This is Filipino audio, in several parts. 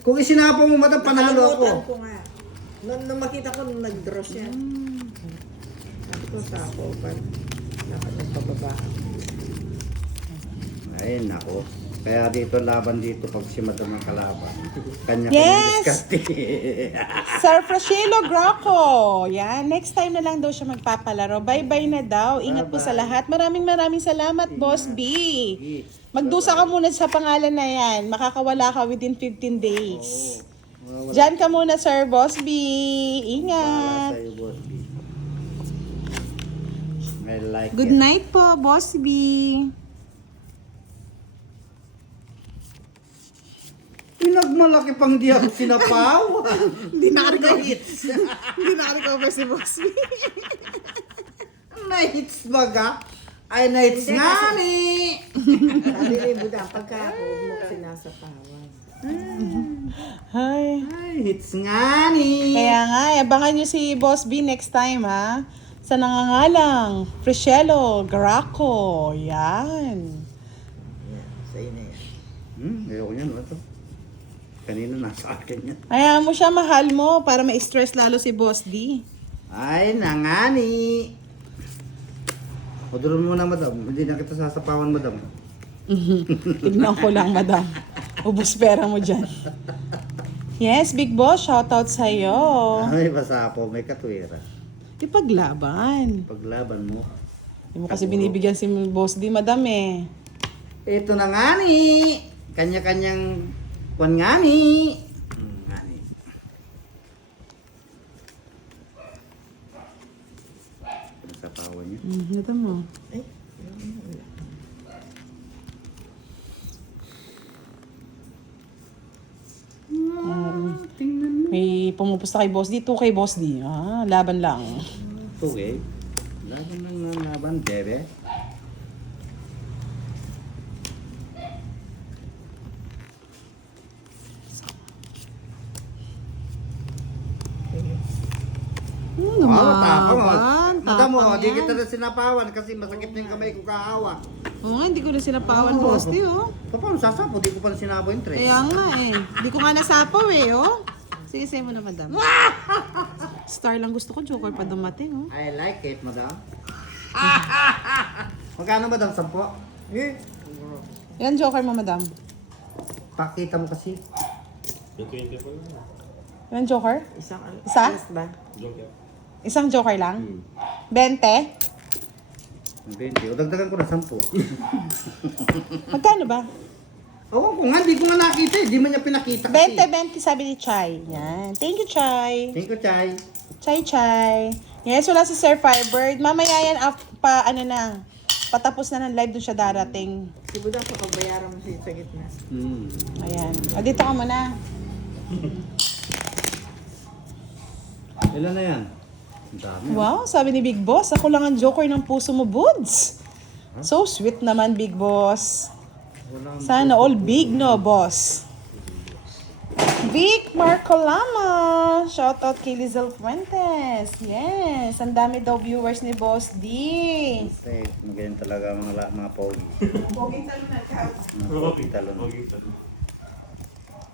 Kung isinapaw mo madam, panalo ako. Nakalimutan ko nga. Nung makita ko nung nag-draw siya. Sabi ko sa ako, dapat nagpababa. Ay, nako. Kaya dito, laban dito pag si madam ang kalaban. Kanya-kanya Yes! diskarte. Sir Frashilo Graco. Yan. Next time na lang daw siya magpapalaro. Bye-bye na daw. Ingat po sa lahat. Maraming salamat, Boss B. Magdusa ka muna sa pangalan na yan. Makakawala ka within 15 days. Diyan ka muna, Sir Boss B. Ingat. Sa'yo, Boss B. I like Good it. night po, Boss B. Pinagmalaki pang di ako sinapawan. Hindi na-recover si Boss B. Na-hits baga. Ay, na-hits Hindi, nga kasi- ni. Sabi ni Buda, pagka ako mo sinasapawan. Hi. Ay, hits nga ni. Kaya nga, abangan nyo si Boss B next time, ha? Sa nangangalang Frashelo Graco. Yan. Yan, sa'yo na yan. Ayoko yan. Ano to? Kanina nasa akin yan. Kaya mo siya, mahal mo, para ma-stress lalo si Boss D. Ay, nangani. Pudulon mo na, madam. Hindi na kita sasapawan, madam. Tignan ko lang, madam. Ubus pera mo dyan. Yes, Big Boss, shoutout sa'yo. Ay, basta ako. May katwira. Ipaglaban. Paglaban mo. Hindi mo kasi binibigyan si Boss D, madam eh. Ito na nga ni. Kanya-kanyang kwan nga ni. Nga ni. Pinasapawan niya. Ito mo. Ay, May pumupusta kay Boss D, 2 kay Boss D. Ah, laban lang. Okay. Laban lang ng laban, bebe. Lumaban, Madam mo, tapang di yan. kita na sinapawan kasi masakit na yung kamay ko kahawa. Oo nga, hindi ko na sinapawan, Oo. Boss D, oh. So, paano sasapo? Di ko pa na sinapo yung tres. Kaya nga eh. Hindi ko nga nasapaw eh, oh. Sige, say mo na, madam. Star lang gusto ko, Joker pa dumating, oh. I like it, madam. Magkano, madam? 10? eh. Yan, Joker mo, madam. Pakita mo kasi. Yan, Joker? Isang ano? Isa? Yes ba? Isang Joker lang? 20? 20. O, dagdagan ko na 10. Magkano ba? Oo, kung nga, di ko nga nakita eh. Di man niya pinakita kasi. 20, sabi ni Chai. Yan. Thank you, Chai. Thank you, Chay. Chai. Yes, wala si Sir Firebird. Mamaya yan, patapos na ng live doon siya darating. Si Buda, papabayaran mo siya sa gitna. Ayan. O, dito ka muna. Ilan na yan? Ang dami. Wow, sabi ni Big Boss, ako lang ang Joker ng puso mo, Buds. So sweet naman, Big Boss. Walang- Sana all big, no, boss? Vic Marcolama. Shoutout kay Lizelle Fuentes. Yes, ang dami daw viewers ni Boss D. Kasi magaling talaga mga pogi. Poging talunan ka. Mga pogi talunan.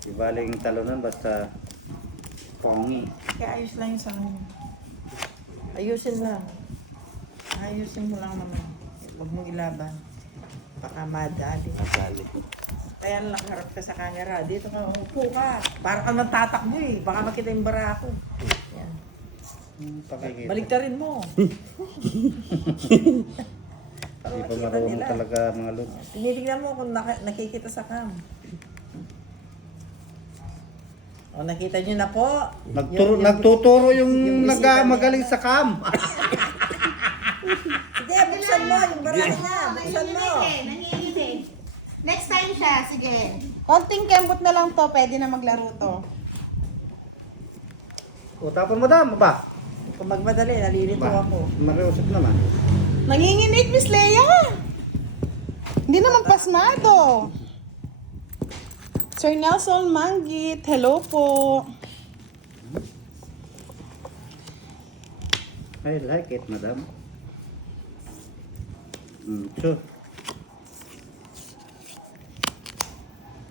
Di baling talunan basta pongi. Kaya ayos lang yung sa akin. Ayusin lang. Ayusin mo lang naman. Huwag mong ilaban. Baka madali. Masali. Kaya lang harap ka sa camera. Dito ka, upo ka. Para ka nagtatakbo eh. Baka makita yung bara ako. Yan. Pakikita. Baliktarin mo. Di pa marunong talaga mga lod. Tinitignan mo kung nakikita sa cam. O, nakita nyo na po. Nagtuturo yung yung bisita magaling niya. sa cam. Sige, buksan mo. Yung bara niya. Buksan mo. Nanginginig. Next time siya, sige. Konting kembot na lang to, pwede na maglaro to. O tapon mo dam, ba? Kung magmadali, nalilito ako. Mariusap naman. Nanginginig, Miss Leia. Hindi naman pasmado. Sir Nelson Manggit, hello po. I like it, madam. So.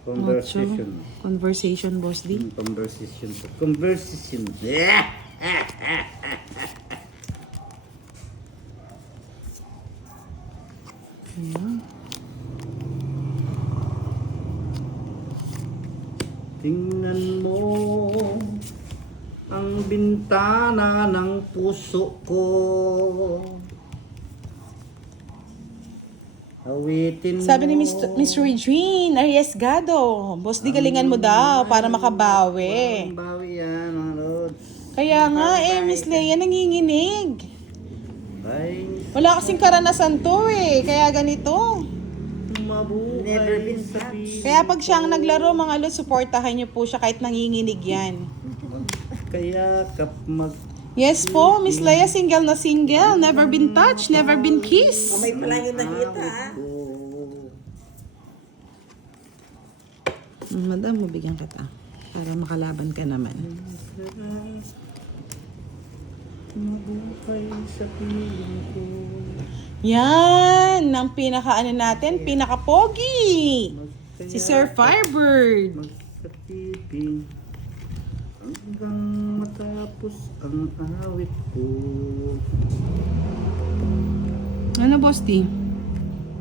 Conversation. Conversation, Boss D. Conversation. Conversation. Yeah! Tingnan mo ang bintana ng puso ko. Awitin Sabi ni mo. Miss Regine Arriesgado, Boss D, galingan mo daw para makabawi. Walang bawi yan, mga lods. Kaya nga Miss Leia nanginginig. Ay, Wala kasing karanasan to kaya ganito. mabuhay Never been sa touched. piling Kaya pag siyang ko. naglaro, mga lods, supportahan niyo po siya kahit nanginginig yan. Kaya mag Yes po, Miss Leia, single na single. Never been touched, never been kissed. Kamay pa lang yung nakita, ha? Madam, mabigyan kita. Para makalaban ka naman. Mabuhay sa piling ko. Yan! Ang pinaka-ano natin, pinaka-pogi! Si Sir Firebird. Magkatiping hanggang matapos ang awit ko. Ano, Boss D?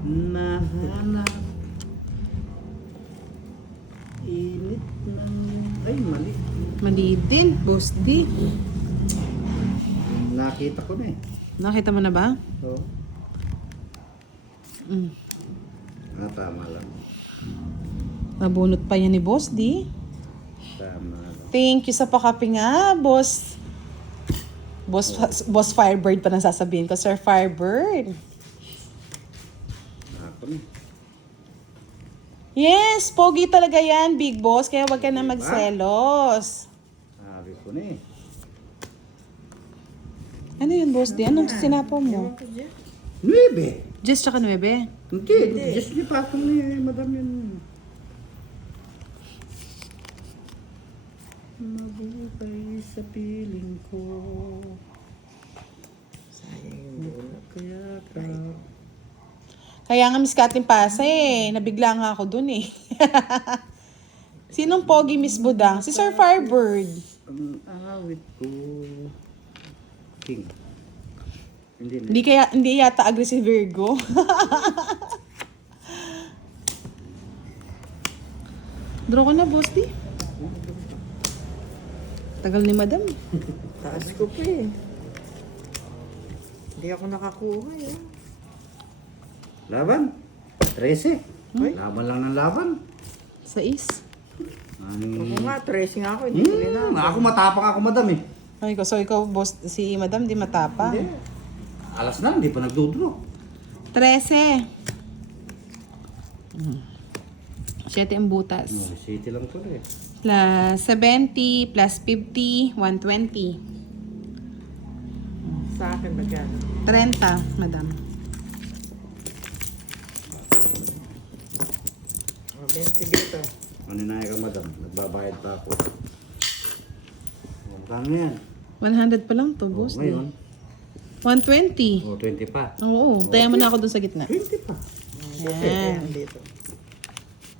Nahanap init ng... Ay, mali. Mali din, Boss D. Nakita ko na eh. Nakita mo na ba? Oo. Mm. Tama lang. Nabunot pa yan ni Boss D. Tama lang. Thank you sa pakapi nga, Boss. Boss Firebird pa nang sasabihin ko, Sir Firebird. Ako na. Yes, pogi talaga yan, Big Boss. Kaya wag ka na magselos. Sabi ko na eh. Ano yun, Boss D? Anong sinapo mo? 9! Just tsaka 9. Hindi. Just di patong ni madam yun. Mabuhay sa piling ko. Sayang yung bola. Kaya ka. Kaya nga Miss Kathleen Pasa nabigla nga ako dun Sinong pogi Miss Budang? Si Sir Firebird. Ang awit ko. King. Hindi na. Hindi yata aggressive Virgo. Draw ko na, Boss D. Tagal ni Madam. Taas ko pa eh. Hindi ako nakakuha eh. Laban. 13. Laban lang ng laban. 6. Ako nga, tracing ako. Hindi tuloy na. Ako matapang ako madam eh. Ay ko, so ikaw, Boss, si Madam, di matapang. Hindi. Alas na, hindi pa nagdudro. 13. 7 ang butas. No, city lang to eh. Plus 70, plus 50, 120. Sa akin ba dyan? 30, Madam. O, 20 dito. Ano na ka madam? Nagbabayad pa ako. Magkano yan? 100 pa lang to, Boss. Oh, ngayon? 120. O, 20 pa. Oo, taya mo na ako dun sa gitna. 20 pa. Yan. Dito.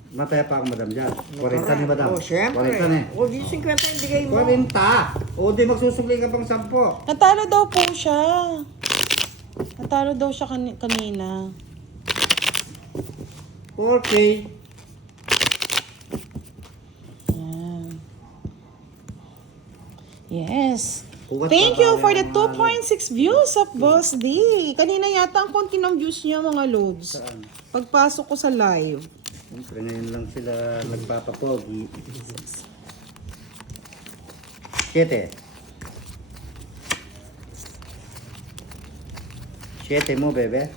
Mataya pa ako madam dyan. 40 ni madam. Oh, syempre. 40 ni. O, di 50 yung bigay mo. 40! O, di magsusugli ka pang 10. Natalo daw po siya. Natalo daw siya kanina. 4K. Yan. Yes. Kugat Thank pa you tayo for the ng 2.6 views of Boss D. Kanina yata ang konti ng views niya, mga loads. Saan? Pagpasok ko sa live. Siyempre ngayon lang sila nagpapapogi. 7. 7 mo, bebe.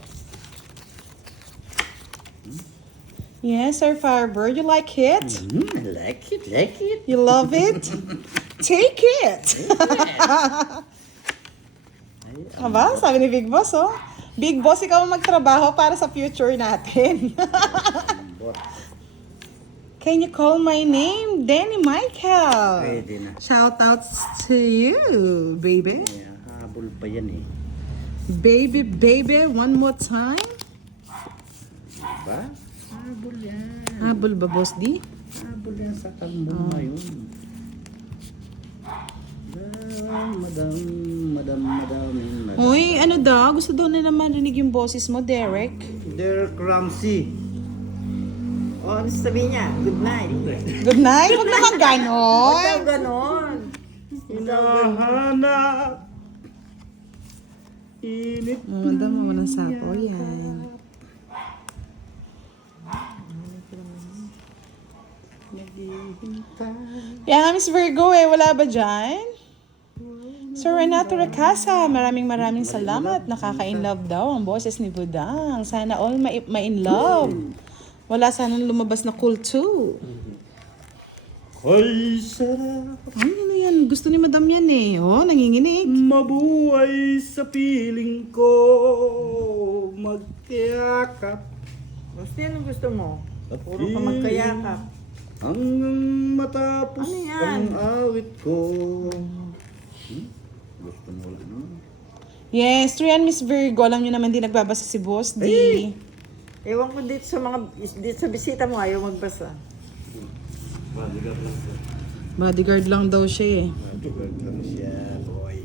Yes, Sir Firebird, you like it? I like it, like it. You love it? Take it! Aba, sabi ni Big Boss, oh. Big Boss, ikaw ang magtrabaho para sa future natin. Can you call my name? Danny Michael. Pwede na. Shoutouts to you, baby. Ay, habol pa yan eh. Baby, baby, one more time. Ba? Habol yan. Habol ba, Boss D? Habol yan sa kalmong na yun. Madam. Uy, ano daw? Gusto daw na naman rinig yung boses mo, Derek. Derek Ramsey. O, ano sabihin niya? Good night. Good night. Huwag naman ganon. Huwag daw ganon. Hinahanap. Init. Madam mo ng sapo. Yan. Naghihintay. Yan nga, Miss Virgo eh. Wala ba dyan? Sir Renato Recasa, maraming salamat. Nakaka-in-love daw ang boses ni Budang. Sana all ma-in love. Wala sanang lumabas na cool too. Ay, sarap. Ay, ano yan? Gusto ni Madam yan eh. Oh, nanginginig. Mabuhay sa piling ko. Magkayakap. Basta yan ang gusto mo. Puro ka magkayakap. Hanggang matapos Ano yan? ang awit ko. Gusto mo lang. Yes, true yan, Miss Virgo. Alam nyo naman di nagbabasa si Boss D. Ewan ko dito sa bisita mo, ayaw magbasa. Bodyguard lang daw siya eh. Bodyguard lang siya, boy.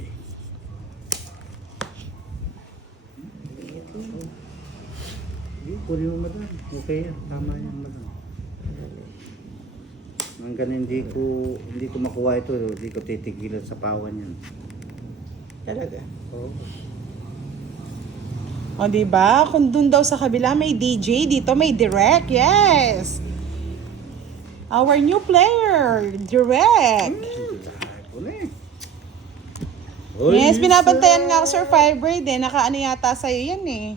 Puri mo, madam. Okay yan. Tama yan, madam. Hanggang hindi ko makuha ito, hindi ko titigilan sa pawan yan. Talaga. Oo. O, diba? Kung dun daw sa kabila may DJ, dito may direct. Yes! Our new player, direct. Yes, binabantayan nga ako, Sir Firebird eh. Nakaano yata sa'yo yan eh.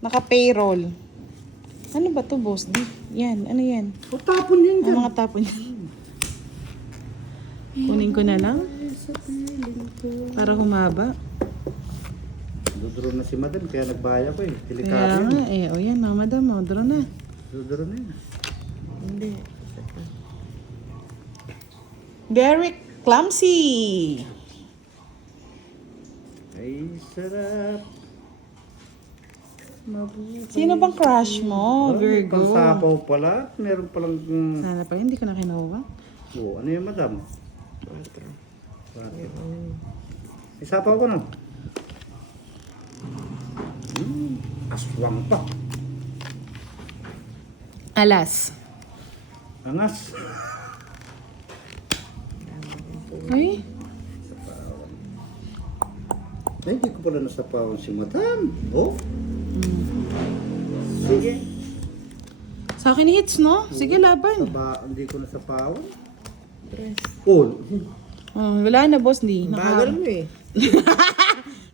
Naka-payroll. Ano ba to, Boss D? Yan, ano yan? O, tapon yan Ang dyan. mga tapon yan. Kunin ko na lang. Para humaba. Duduro na si madam, kaya nagbaya ko eh. Kaya Delikado nga yan. eh. O yan, mga madam, o, draw na. Duduro na yan. Hindi. Derek Clumsy. Ay, sarap. Sino bang crush mo, Virgo? Pangsapaw pala. Meron palang... Sana pa, hindi ko na kinuha. Oh, ano yung madam? Isapaw ko na. Aswang pa. Alas. Angas. Ay, Ay, hindi ko pala nasapawan si madam. Oh, Sige. sa akin hits, no? Sige, laban. hindi ko nasapawan. Oh, Oh, wala na, Boss D. Bagal mo eh.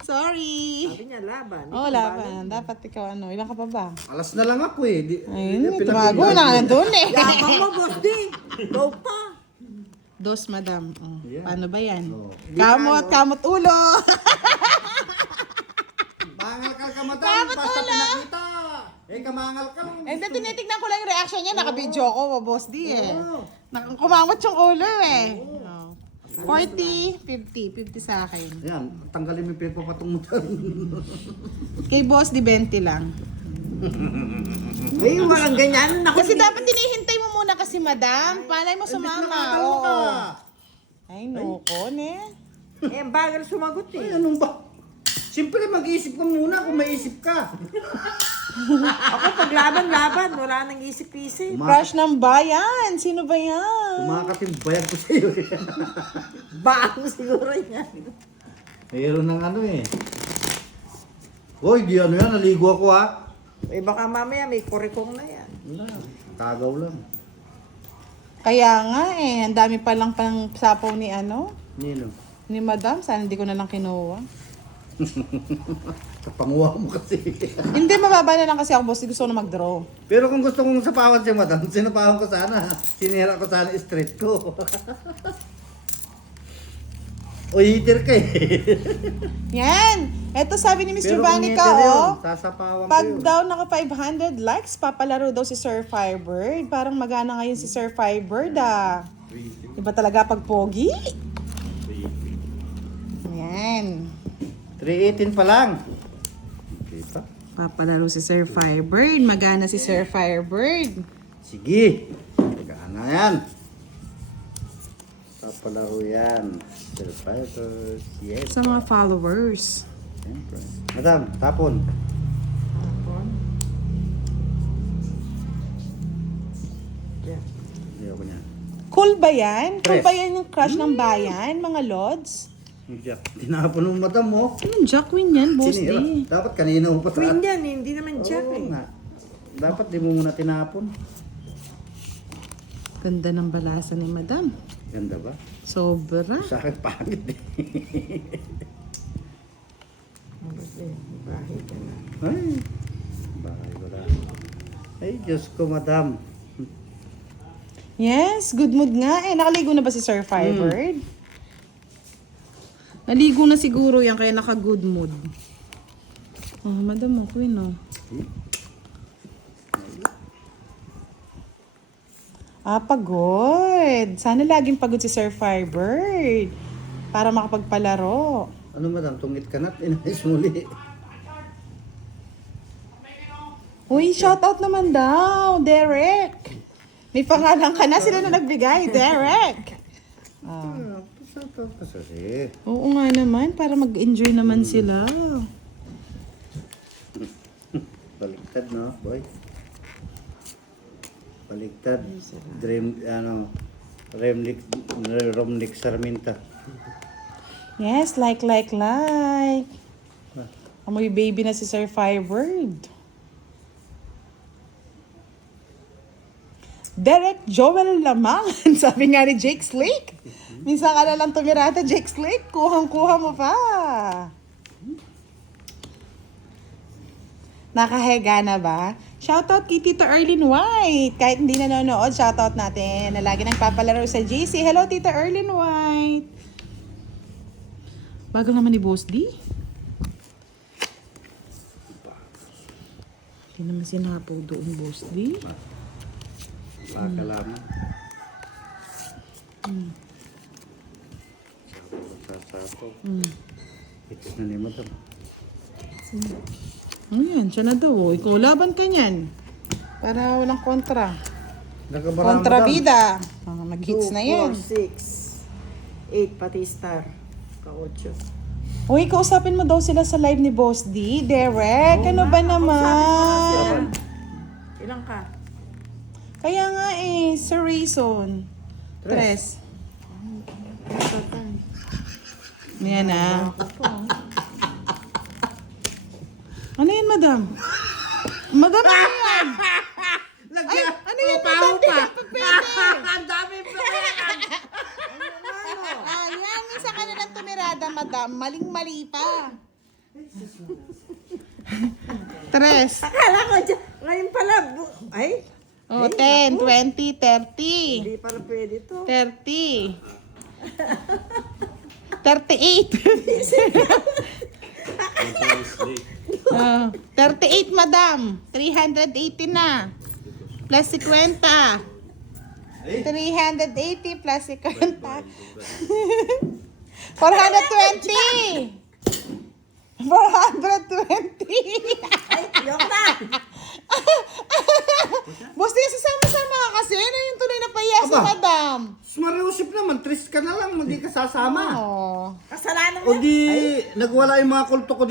Sorry. Sabi niya, laban. Oh, laban. Dapat ikaw ano. Ilan ka pa ba? alas na lang ako eh. Ayun, tumago na nandun eh. Labang mo, boss D. Go pa. Dos, madam. Oh, Yeah. paano ba yan? Oh. Kamot ulo. Mangal ka madam, basta pinakita. Eh, kamangal ka. And then, tinitignan ko lang yung reaction niya. Naka-video ko, Boss D eh. Oo. Kumamot yung ulo eh. Oh. 40, 50. 50 sa akin. Ayan, tanggalin mo yung pinapapatong mo dyan. Kay Boss D, 20 lang. Ay, walang ganyan. Naku, Kasi dapat tinihintay mo muna kasi, madam. Palay mo sumama. Nakatalo ka. Ay, noko, ne. eh, bagal sumagot Ay, eh. anong ba? Siyempre, mag-iisip ka muna kung maisip ka. Ako paglaban, wala nang isip-isip. Crush ng bayan. Sino ba yan? Kumakatimbaya ko sa iyo. Bago siguro yan. Mayroon ng ano eh. Hoy, di ano yan, naligo ako ha. Eh, baka mamaya may kurikong na yan. Wala, kagaw lang. Kaya nga eh. Ang dami palang pang sapaw ni ano? Nino? Ni madam. Sana hindi ko na lang kinuha. Kapanguha mo kasi. Hindi, mababa na lang kasi ako, Boss. Gusto ko na mag-draw. Pero kung gusto kong sapawan si madam, sinapawan ko sana. Sinira ko sana yung street ko. O, hitter ka eh. Yan! Eto sabi ni Miss Pero Giovanni kung ka, hitter yun, oh. sasapawan ko Pag yun. daw naka 500 likes, papalaro daw si Sir Firebird. Parang magana ngayon si Sir Firebird, ah. Iba talaga pag pogi. Yan. 318 pa lang. Okay pa. Papalaro si Sir Firebird. Magana si Sir Firebird. Sige. Magana yan. Papalaro yan. Survivors. Yes. Sa mga followers. Siyempre. Madam, tapon. Tapon. Yeah. Ayoko niya. Cool ba yan? Cool Tres. ba yan yung crush ng bayan, mga lods? Jack, tinapon mo madam mo. Anong Jacqueline yan, Boss Sinira. D? Dapat kanina mo pa. Queen yan, hindi naman Jack Oo eh. nga. Dapat di mo muna tinapon. Ganda ng balasa ni Madam. Ganda ba? Sobra. Sa akin pangit eh. Bahay ka na. Ay, bahay wala. Ay, Diyos ko, madam. Yes, good mood nga eh. Nakaligo na ba si Sir Firebird? Naligo na siguro yan, kaya naka-good mood. Oh, Madam mo, Queen, oh. Ah, pagod. Sana laging pagod si Sir Firebird para makapagpalaro. Ano, madam? Tungit ka na? Inayos muli. Uy, shoutout naman daw, Derek. May pangalan ka na, sila na nagbigay, Derek. Ah, pasata ka kasi. Oo nga naman, para mag-enjoy naman sila. Baliktad, no, boy? Baliktad. Dream, ano, Romnick Sarminta. Yes, like. Amoy baby na si Sir Firebird. Derek Joel Lamang. Sabi nga ni Jake Slake. Minsan ka na lang tumirata, Jake Slake. Kuhang-kuha mo pa. Nakahiga na ba? Shoutout kay Tita Erlyn White. Kahit hindi nanonood, shoutout natin na lagi nagpapalaro sa GC. Hello, Tita Erlyn White. Bagal naman ni Boss D. Hindi naman sinapaw doon, Boss D. Baka lamang. Sapo. Itis na ni madam. Ano yan? Siya na daw. Ikaw, laban ka niyan. Para walang kontra. Nagkabarang, Kontrabida. Mag-hits 2, na yan. 4, 6, 8, pati star. Ka-8. Uy, kausapin mo daw sila sa live ni Boss D. Derek, ano ba naman? Ilang ka? Kaya nga eh, Sir Rayson. Tres. Yan na. Ano yan, madam? Madam, ano yan? Ay, ano yan, madam? Ang dami pa yan! Yan, isa ka na ng tumirada, madam. Maling-mali pa. Tres. Akala ko dyan. Ngayon pala. Ay, Oh, 10, 20, 30. hindi pala pwede to. 30. 38. 38, madam. 380 na. Plus 50. 380 plus 50. 420. 420. Ay, yung na. Boss, di sasama-sama ka kasi. Ano yung tuloy na pahiya sa Aba. madam? Mariusip naman, tris ka na lang, hindi ka sasama. Oh. Kasalanan mo. O di, nagwala yung mga kulto ko